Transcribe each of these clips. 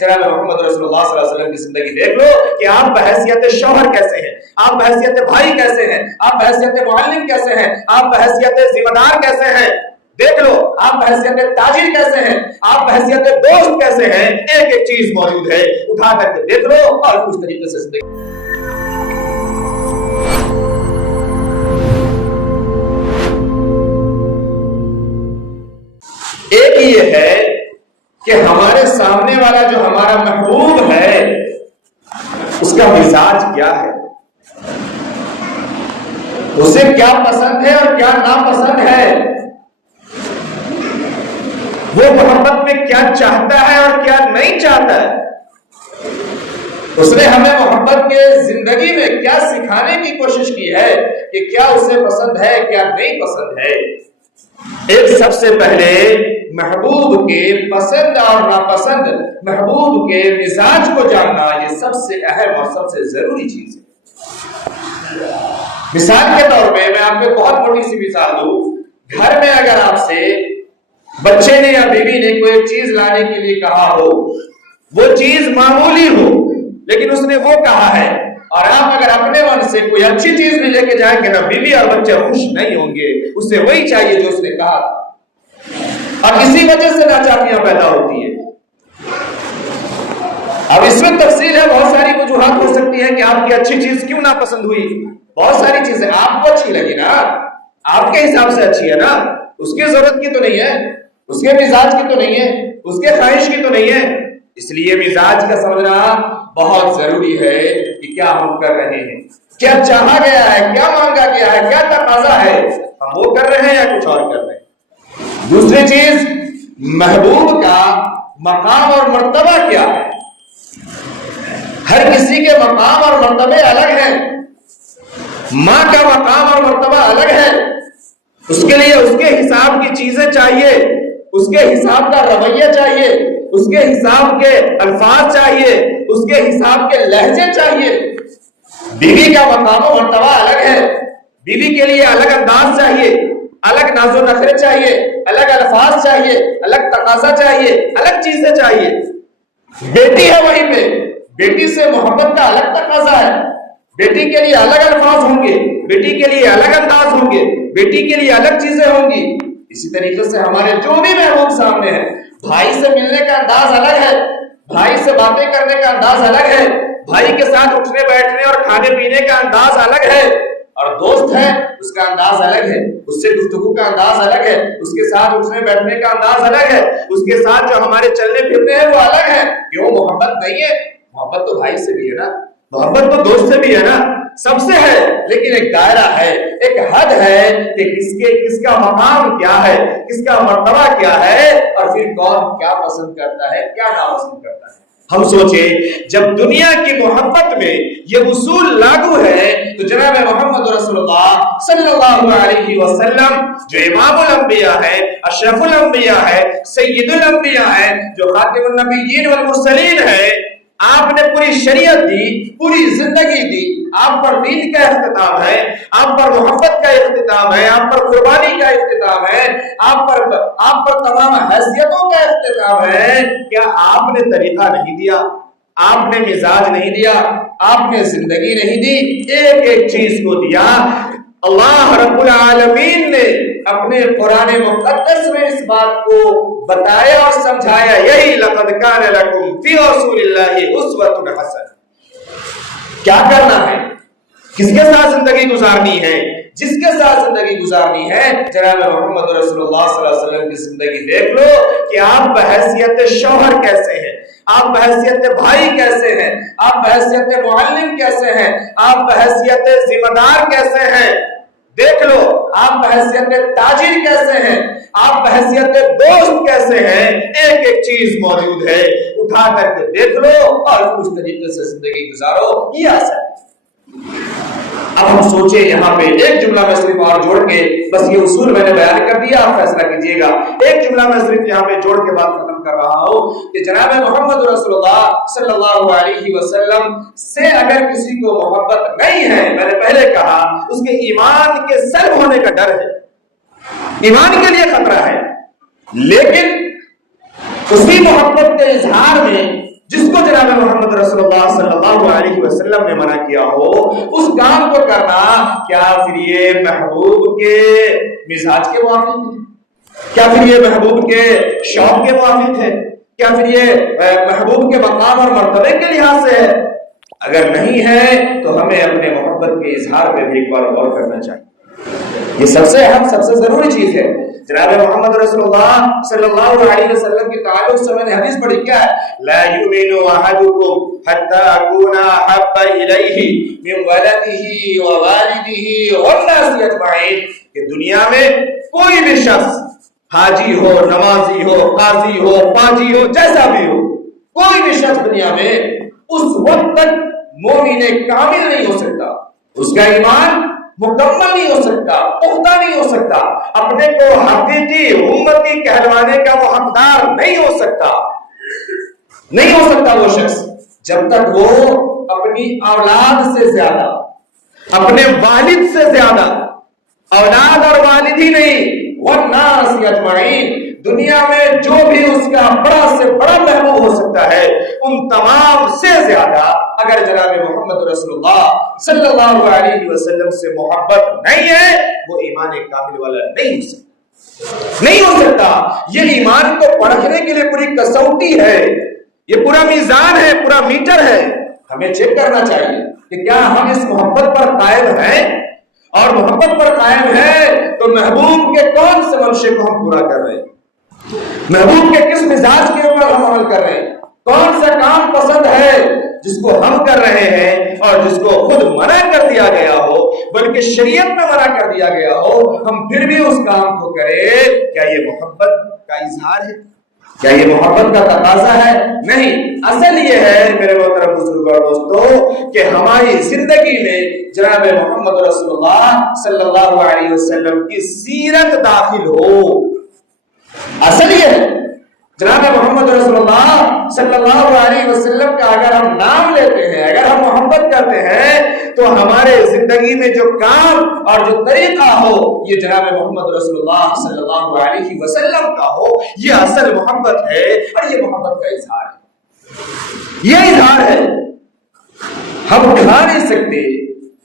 جناب محمد رسول اللہ صلی اللہ علیہ وسلم کی زندگی دیکھ لو کہ آپ بحیثیت شوہر کیسے ہیں، آپ بحیثیت بھائی کیسے ہیں، آپ بحیثیت معلم کیسے ہیں، آپ بحیثیت ذمہ دار کیسے ہیں، دیکھ لو آپ بحیثیت تاجر کیسے ہیں، آپ بحیثیت دوست کیسے ہیں، ایک ایک چیز موجود ہے، اٹھا کر کے دیکھ لو اور اس طریقے سے زندگی۔ ایک یہ ہے کہ ہمارے سامنے والا جو ہمارا محبوب ہے اس کا مزاج کیا ہے، اسے کیا پسند ہے اور کیا ناپسند ہے، وہ محبت میں کیا چاہتا ہے اور کیا نہیں چاہتا ہے، اس نے ہمیں محبت کے زندگی میں کیا سکھانے کی کوشش کی ہے کہ کیا اسے پسند ہے کیا نہیں پسند ہے۔ ایک سب سے پہلے محبوب کے پسند اور ناپسند، محبوب کے مزاج کو جاننا یہ سب سے اہم اور سب سے ضروری چیز ہے۔ مثال کے طور پہ میں آپ کو بہت موٹی سی مثال دوں، گھر میں اگر آپ سے بچے نے یا بیوی نے کوئی چیز لانے کے لیے کہا ہو، وہ چیز معمولی ہو لیکن اس نے وہ کہا ہے، اور آپ اگر اپنے من سے کوئی اچھی چیز بھی لے کے جائیں گے نا، بیوی اور بچے خوش نہیں ہوں گے، اسے وہی چاہیے جو اس نے کہا تھا، اور اسی وجہ سے ناچاکیاں پیدا ہوتی ہیں۔ اب اس میں تفصیل ہے، بہت ساری وجوہات ہو سکتی ہیں کہ آپ کی اچھی چیز کیوں ناپسند ہوئی، بہت ساری چیزیں آپ کو اچھی لگی نا، آپ کے حساب سے اچھی ہے نا، اس کی ضرورت کی تو نہیں ہے، اس کے مزاج کی تو نہیں ہے، اس کے خواہش کی تو نہیں ہے، اس لیے مزاج کا سمجھنا بہت ضروری ہے کہ کیا ہم کر رہے ہیں، کیا چاہا گیا ہے، کیا مانگا گیا ہے، کیا تقاضا ہے، ہم وہ کر رہے ہیں یا کچھ اور کر رہے ہیں۔ دوسری چیز، محبوب کا مقام اور مرتبہ کیا ہے۔ ہر کسی کے مقام اور مرتبے الگ ہیں، ماں کا مقام اور مرتبہ الگ ہے، اس کے لیے اس کے حساب کی چیزیں چاہیے، اس کے حساب کا رویہ چاہیے، اس کے حساب کے الفاظ چاہیے، اس کے حساب کے لہجے چاہیے۔ بیوی کا مقام و مرتبہ الگ ہے، بیوی کے لیے الگ انداز چاہیے، الگ ناز و نخرے چاہیے، الگ الفاظ چاہیے، الگ تقاضا چاہیے، الگ چیزیں چاہیے۔ بیٹی ہے وہیں پہ، بیٹی سے محبت کا الگ تقاضا ہے، بیٹی کے لیے الگ الفاظ ہوں گے، بیٹی کے لیے الگ انداز ہوں گے، بیٹی کے لیے الگ چیزیں ہوں گی۔ اسی طریقے سے ہمارے جو بھی محبوب سامنے ہیں، بھائی سے ملنے کا انداز الگ ہے، بھائی سے باتیں کرنے کا انداز الگ ہے، بھائی کے ساتھ اٹھنے بیٹھنے اور کھانے پینے کا انداز الگ ہے، اور دوست ہے اس کا انداز الگ ہے، اس سے گفتگو کا انداز الگ ہے، اس کے ساتھ اٹھنے بیٹھنے کا انداز الگ ہے، اس کے ساتھ جو ہمارے چلنے پھرنے ہیں وہ الگ ہے۔ کیوں؟ محبت نہیں ہے؟ محبت تو بھائی سے بھی ہے نا، محبت تو دوست سے بھی ہے نا، سب سے ہے، لیکن ایک دائرہ ہے، ایک حد ہے کہ کس کا مقام کیا ہے، کس کا مرتبہ کیا ہے، اور پھر کون کیا پسند کرتا ہے کیا ناپسند کرتا ہے۔ ہم سوچیں جب دنیا کی محبت میں یہ اصول لاگو ہے تو جناب محمد رسول اللہ صلی اللہ علیہ وسلم جو امام الانبیاء ہے، اشرف الانبیاء ہے، سید الانبیاء ہے، جو خاتم النبیین والمرسلین ہے، آپ نے پوری شریعت دی، پوری زندگی دی، آپ پر دین کا اختتام ہے، آپ پر محبت کا اختتام ہے، آپ پر قربانی کا اختتام ہے، آپ پر تمام حیثیتوں کا اختتام ہے۔ کیا آپ نے طریقہ نہیں دیا؟ آپ نے مزاج نہیں دیا؟ آپ نے زندگی نہیں دی؟ ایک ایک چیز کو دیا۔ اللہ رب العالمین نے اپنے قرآن مقدس میں اس بات کو بتایا اور سمجھایا، یہی لقد کان لکم فی رسول اللہ اسوۃ حسنہ۔ کیا کرنا ہے، کس کے ساتھ زندگی گزارنی ہے؟ جس کے ساتھ زندگی گزارنی ہے جناب محمد رسول اللہ صلی اللہ علیہ وسلم کی زندگی دیکھ لو کہ آپ بحیثیت شوہر کیسے ہیں، آپ بحیثیت بھائی کیسے ہیں، آپ بحیثیت معلم کیسے ہیں، آپ بحیثیت ذمہ دار کیسے ہیں، دیکھ لو آپ بحیثیت تاجر کیسے ہیں، آپ بحیثیت دوست کیسے ہیں، ایک ایک چیز موجود ہے، اٹھا کر کے دیکھ لو اور اس طریقے سے زندگی گزارو، یہ آسان ہے۔ اب ہم سوچیں یہاں پہ ایک جملہ میں صرف اور جوڑ کے، بس یہ اصول میں نے بیان کر دیا، آپ فیصلہ کیجئے گا، ایک جملہ میں صرف یہاں پہ جوڑ کے بات ختم کر رہا ہوں کہ جناب محمد رسول اللہ صلی اللہ علیہ وسلم سے اگر کسی کو محبت نہیں ہے، میں نے پہلے کہا اس کے ایمان کے سلب ہونے کا ڈر ہے، ایمان کے لیے خطرہ ہے، لیکن اسی محبت کے اظہار میں رسول اللہ صلی اللہ علیہ وسلم نے منع کیا ہو اس کام کو کرنا، کیا پھر یہ محبوب کے مزاج کے موافق ہے؟ کیا پھر یہ محبوب کے شوق کے موافق ہے؟ کیا پھر یہ محبوب کے مقام اور مرتبے کے لحاظ سے ہے؟ اگر نہیں ہے تو ہمیں اپنے محبت کے اظہار پہ بھی ایک بار غور کرنا چاہیے۔ یہ سب سے اہم، سب سے ضروری چیز ہے۔ جناب محمد رسول اللہ صلی اللہ علیہ وسلم کی تعلق سے میں نے حدیث پڑھی، کیا ہے؟ لا یؤمن احدکم حتی اکون احب الیہ من ولدہ ووالدہ والناس اجمعین، کہ دنیا میں کوئی بھی شخص حاجی ہو، نمازی ہو، قاضی ہو، فاجی ہو، جیسا بھی ہو، کوئی بھی شخص دنیا میں اس وقت تک مومن کامل نہیں ہو سکتا، اس کا ایمان مکمل نہیں ہو سکتا، پختہ نہیں ہو سکتا، اپنے کو حقیقی امتی کہلوانے کا وہ حقدار نہیں ہو سکتا، نہیں ہو سکتا وہ شخص جب تک وہ اپنی اولاد سے زیادہ، اپنے والد سے زیادہ، اولاد اور والد ہی نہیں والناس اجمعین، دنیا میں جو بھی اس کا بڑا سے بڑا محبوب ہو سکتا ہے ان تمام سے زیادہ اگر جناب محمد رسول اللہ صلی اللہ علیہ وسلم سے محبت نہیں ہے وہ ایمان کامل والا نہیں ہو سکتا، نہیں ہو سکتا۔ یہ ایمان کو پرکھنے کے لیے پوری کسوٹی ہے، یہ پورا میزان ہے، پورا میٹر ہے۔ ہمیں چیک کرنا چاہیے کہ کیا ہم اس محبت پر قائم ہیں، اور محبت پر قائم ہے تو محبوب کے کون سے منشے کو ہم پورا کر رہے ہیں، محبوب کے کس مزاج کے اوپر ہم عمل کر رہے ہیں، کون سا کام پسند ہے جس کو ہم کر رہے ہیں اور جس کو خود منع کر دیا گیا ہو، بلکہ شریعت میں منع کر دیا گیا ہو، ہم پھر بھی اس کام کو کریں۔ کیا یہ محبت کا اظہار ہے؟ کیا یہ محبت کا تقاضا ہے؟ نہیں۔ اصل یہ ہے میرے محترم بزرگوں اور دوستو کہ ہماری زندگی میں جناب محمد رسول اللہ صلی اللہ علیہ وسلم کی سیرت داخل ہو۔ اصل یہ ہے جناب محمد رسول اللہ صلی اللہ علیہ وسلم کا اگر ہم نام لیتے ہیں، اگر ہم محبت کرتے ہیں تو ہمارے زندگی میں جو کام اور جو طریقہ ہو یہ جناب محمد رسول اللہ صلی اللہ علیہ وسلم کا ہو، یہ اصل محبت ہے اور یہ محبت کا اظہار ہے، یہ اظہار ہے۔ ہم کھا نہیں سکتے،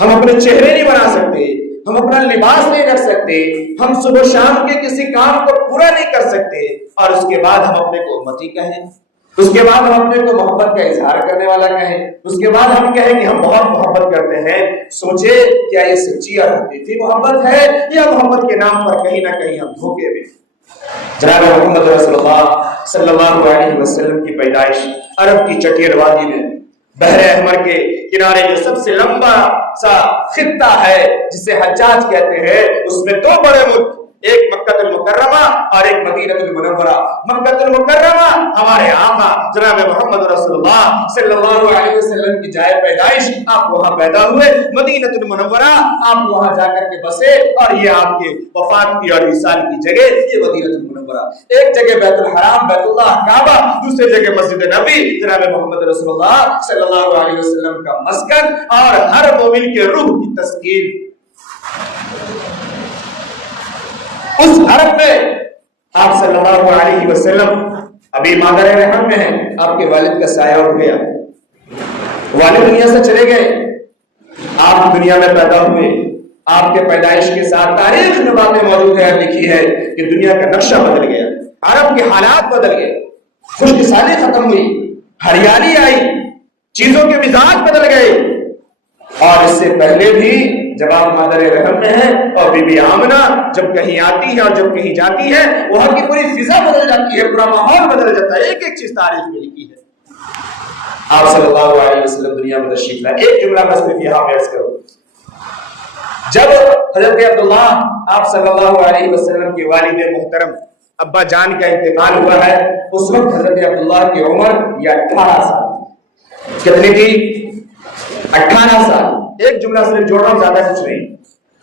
ہم اپنے چہرے نہیں بنا سکتے، ہم اپنا لباس نہیں کر سکتے، ہم صبح شام کے کسی کام کو پورا نہیں کر سکتے اور اس کے بعد ہم اپنے کو امتی کہیں، اس کے بعد ہم اپنے کو محبت کا اظہار کرنے والا کہیں، اس کے بعد ہم کہیں کہ ہم بہت محبت کرتے ہیں۔ سوچے کیا یہ سچی اور حقیقی محبت ہے یا محبت کے نام پر کہیں نہ کہیں ہم دھوکے میں۔ جناب محمد رسول اللہ صلی اللہ علیہ وسلم کی پیدائش عرب کی چٹیر وادی میں بحر احمر کے کنارے جو سب سے لمبا سا خطہ ہے جسے حجاج کہتے ہیں، اس میں دو بڑے ملک، ایک مکہ المکرمہ اور ایک مدینہ المنورہ۔ مکہ المکرمہ ہمارے آقا جناب محمد رسول اللہ صلی اللہ علیہ وسلم کی جائے پیدائش، آپ وہاں پیدا ہوئے۔ مدینہ المنورہ آپ وہاں جا کر کے بسے اور یہ آپ کے وفات کی اور وصال کی جگہ یہ مدینہ المنورہ۔ ایک جگہ بیت الحرام بیت اللہ کعبہ، دوسری جگہ مسجد نبی جناب محمد رسول اللہ صلی اللہ علیہ وسلم کا مسکن اور ہر مومن کے روح کی تسکین۔ اس حرم میں آپ صلی اللہ علیہ وسلم ابھی مادر رحم میں ہیں، آپ کے والد کا سایہ اٹھ گیا، والد دنیا سے چلے گئے، آپ دنیا میں پیدا ہوئے۔ آپ کے پیدائش کے ساتھ تاریخ میں باتیں موجود ہے، لکھی ہے کہ دنیا کا نقشہ بدل گیا، عرب کے حالات بدل گئے، خشک سالی ختم ہوئی، ہریالی آئی، چیزوں کے مزاج بدل گئے۔ اور اس سے پہلے بھی جب آپ مادر رحم میں ہیں اور بی بی آمنہ جب کہیں آتی ہے اور جب کہیں جاتی ہے وہاں کی پوری فضا بدل جاتی ہے، پورا ماحول بدل جاتا ہے۔ ایک ایک چیز تاریخ میں لکھی ہے۔ آپ صلی اللہ علیہ وسلم دنیا میں تشریف لائے۔ ایک جملہ بس میں یہاں پیش کروں، جب حضرت عبداللہ آپ صلی اللہ علیہ وسلم کے والد محترم ابا جان کا انتقال ہوا ہے، اس وقت حضرت عبداللہ کی عمر یہ 18 سال۔ کتنی تھی؟ 18 سال۔ ایک جملہ صرف جوڑ رہا ہوں، زیادہ کچھ نہیں۔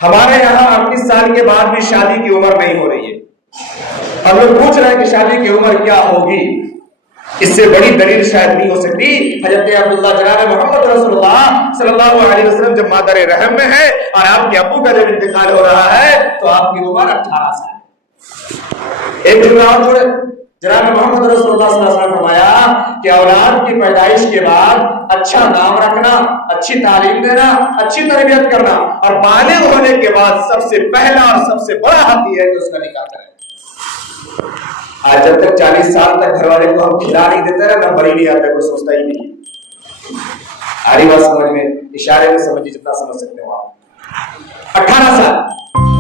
ہمارے یہاں 28 سال کے بعد بھی شادی کی عمر نہیں ہو رہی ہے، اور لوگ پوچھ رہے ہیں کہ شادی کی عمر کیا ہوگی۔ اس سے بڑی دلیل شاید نہیں ہو سکتی۔ حضرت عبداللہ جناب محمد رسول اللہ صلی اللہ علیہ وسلم جب مادر رحم میں ہے اور آپ کے ابو کا جب انتقال ہو رہا ہے تو آپ کی عمر 18 سال۔ ایک جملہ اور جوڑے، جناب محمد رسول اللہ صلی اللہ علیہ وسلم نے فرمایا کہ اولاد کی پیدائش کے بعد اچھا نام رکھنا، اچھی تعلیم دینا، اچھی تربیت کرنا، اور بالغ ہونے کے بعد سب سے پہلا اور سب سے بڑا حق یہ ہے کہ اس کا نکاح کریں۔ آج جب تک 40 سال تک گھر والے کو ہم کھلا نہیں دیتے نا، نمبر ہی نہیں آتا، کوئی سوچتا ہی نہیں۔ آری بات سمجھ میں، اشارے میں سمجھیے جتنا سمجھ سکتے ہو آپ۔ 18 سال